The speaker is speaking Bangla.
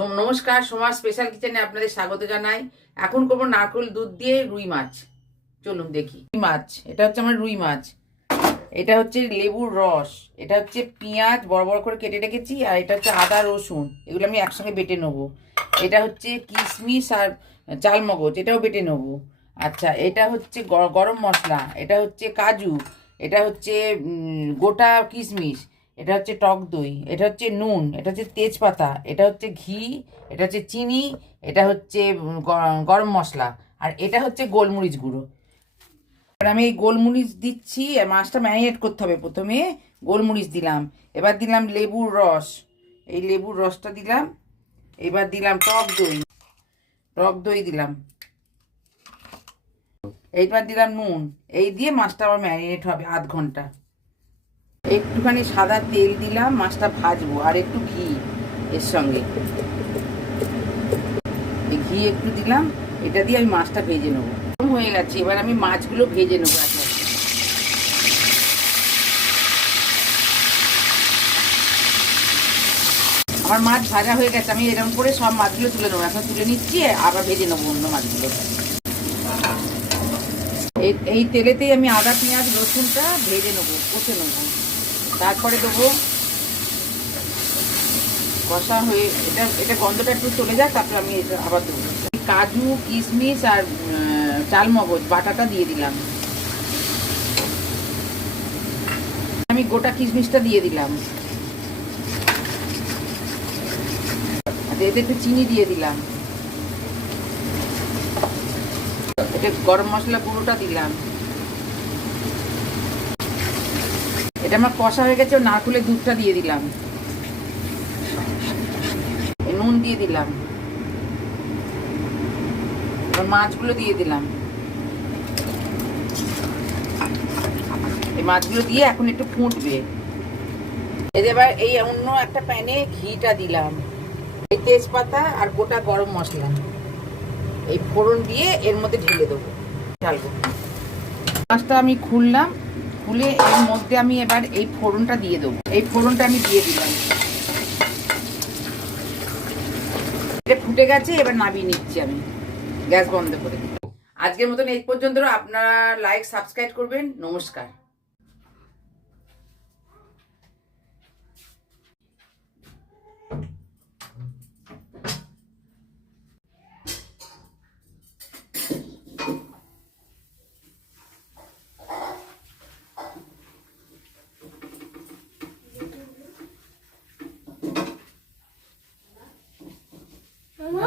নমস্কার, সোমার স্পেশাল কিচেনে আপনাদের স্বাগত জানাই। এখন করবো নারকেল দুধ দিয়ে রুই মাছ। চলুন দেখি। রুই মাছ, এটা হচ্ছে আমার রুই মাছ। এটা হচ্ছে লেবুর রস, এটা হচ্ছে পেঁয়াজ বড় বড় করে কেটে রেখেছি, আর এটা হচ্ছে আদা রসুন, এগুলো আমি একসঙ্গে বেটে নেবো। এটা হচ্ছে কিশমিশ আর চালমগজ, এটাও বেটে নেবো। আচ্ছা, এটা হচ্ছে গরম মশলা, এটা হচ্ছে কাজু, এটা হচ্ছে গোটা কিশমিশ, এটা হচ্ছে টক দই, এটা হচ্ছে নুন, এটা হচ্ছে তেজপাতা, এটা হচ্ছে ঘি, এটা হচ্ছে চিনি, এটা হচ্ছে গরম মশলা, আর এটা হচ্ছে গোলমরিচ গুঁড়ো। এবার আমি এই গোলমরিচ দিচ্ছি, আর মাছটা ম্যারিনেট করতে হবে। প্রথমে গোলমরিচ দিলাম, এবার দিলাম লেবুর রস, এই লেবুর রসটা দিলাম, এবার দিলাম টক দই, টক দই দিলাম, এইবার দিলাম নুন। এই দিয়ে মাছটা আবার ম্যারিনেট হবে আধ ঘন্টা। একটুখানি সাদা তেল দিলাম, মাছটা ভাজবো, আর একটু ঘি এর সঙ্গে, এই ঘি একটু দিলাম, এটা দিয়ে আমি মাছটা ভেজে নেবো। হয়ে গেছে, এবার আমি মাছগুলো ভেজে নেবো একবার। আমার মাছ ভাজা হয়ে গেছে, আমি এরকম করে সব মাছগুলো তুলে নেবো। এখন তুলে নিচ্ছি, আবার ভেজে নেবো অন্য মাছগুলো। এই তেলেতেই আমি আদা পেঁয়াজ রসুনটা ভেজে নেবো, কষে নেবো, তারপরে দেবো। কষা হয়ে এটা গন্ধটা একটু চলে যায়, তারপরে আমি এটা আবার দেবো। কাজু কিশমিশ আর চালমগজ বাটাটা দিয়ে দিলাম। আমি গোটা কিশমিশটা দিয়ে দিলাম। এতে একটু চিনি দিয়ে দিলাম। এটা গরম মশলা গুঁড়োটা দিলাম। এটা আমার কষা হয়ে গেছে, নারকেলের দুধটা দিয়ে দিলাম, নুন দিয়ে দিলাম, এবার মাছগুলো দিয়ে দিলাম। এই মাছগুলো দিয়ে এখন একটু ফুটবে। এবার এই অন্য একটা প্যানে ঘিটা দিলাম, এই তেজপাতা আর গোটা গরম মশলা, এই ফোড়ন দিয়ে এর মধ্যে ঢেলে দেবো, ঢালবো। মাছটা আমি খুললাম, খুলে এর মধ্যে আমি এবার এই ফোড়নটা দিয়ে দেবো। এই ফোড়নটা আমি দিয়ে দিলাম, এটা ফুটে গেছে, এবার নামিয়ে নিচ্ছি আমি, গ্যাস বন্ধ করে। আজকের মতন এই পর্যন্ত। আপনারা লাইক সাবস্ক্রাইব করবেন। নমস্কার।